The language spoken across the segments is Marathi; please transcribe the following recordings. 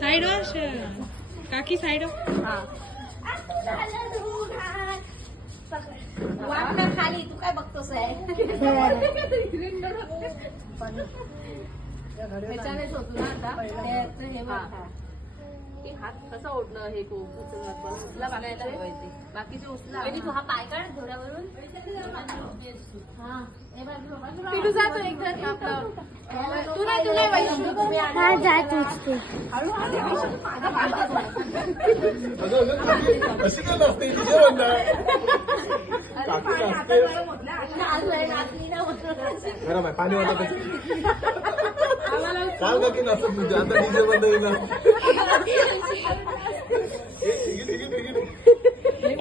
साइड काकी साइड खाली तू काय बघतोस आहे त्याच्यानेच होतो ना आता हे हात कसा ओढणं हे उचला बघायला बाकीचे उचला तू हा पाय काढ घोड्यावरून पिलू जातो एकदा तू नाही हा जात पाणी वाटत काल का की नसत तुझे आता डीजे बंद होईल ना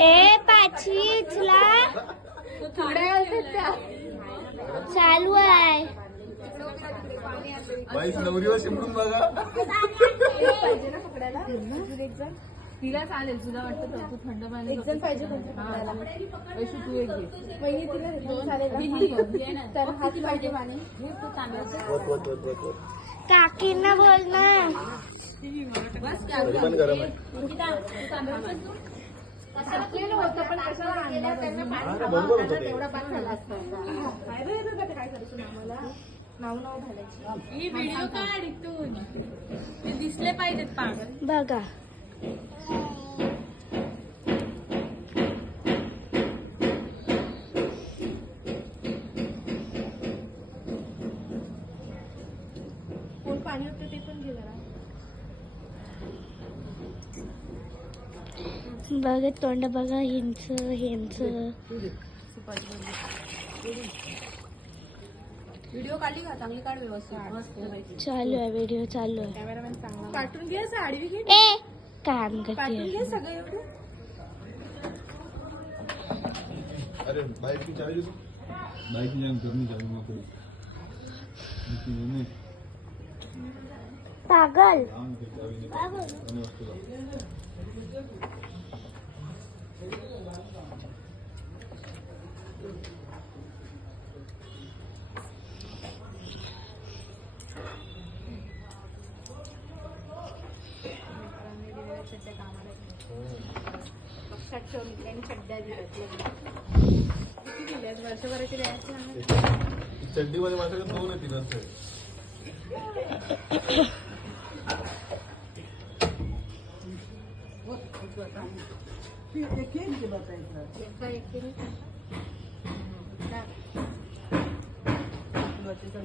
ए पाची उचला चालू आहे बाईस नवरीवर शिंपडून बघा तिला चालेल तुला वाटतं तू थंड पाणी एक जण पाहिजे तू एक घे तर हाती पाहिजे पाणी काकींना बोल ना पण गरम आहे पण बरोबर होतं ते नाव घालायची ही व्हिडिओ काढ इथून ते दिसले पाहिजेत पागल बघा कोण पाणी होतं ते पण घे जरा बघा तोंड बघा ह्यांच व्हिडिओ काढली का चांगली काढ व्यवस्थित चालू आहे व्हिडिओ चालू आहे कॅमेरामॅन चांगला काटून घे साडी घे ए काम काटून करते घे सगळं एवढं अरे बाइक की चाबी दे बाइक की जान करनी चाबी मत पागल पक्षात ठेवली आणि चड्ड्या दिल्यात वर्षभराची द्यायची चड्डीमध्ये माझ्याकडे 2 आहे 3 असते एक